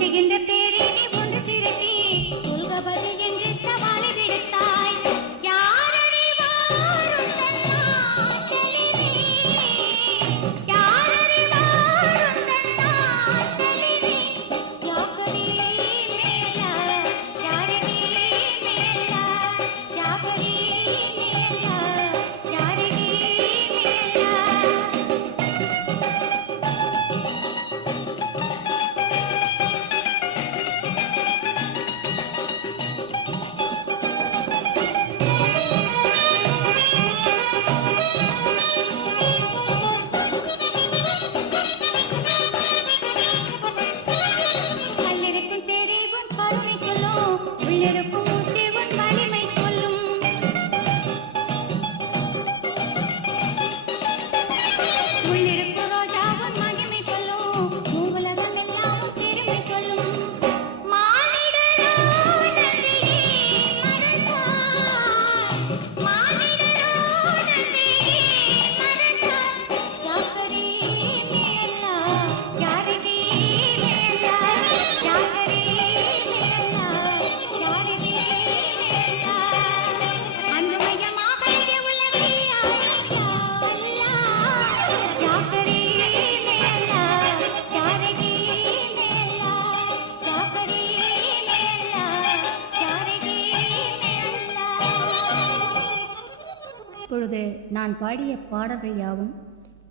Kicking இப்பொழுது நான் பாடிய பாடல்கள் யாவும்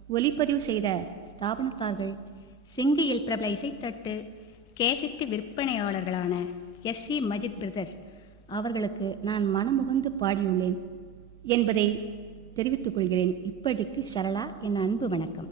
ஒலிப்பதிவு செய்த ஸ்தாபனத்தார்கள் சிங்கியில் பிரபல இசைத்தட்டு கேசிட்டு விற்பனையாளர்களான எஸ் சி மஜித் பிரதர் அவர்களுக்கு நான் மனமுகந்து பாடியுள்ளேன் என்பதை தெரிவித்துக் கொள்கிறேன். இப்படிக்கு சரளா என் அன்பு வணக்கம்.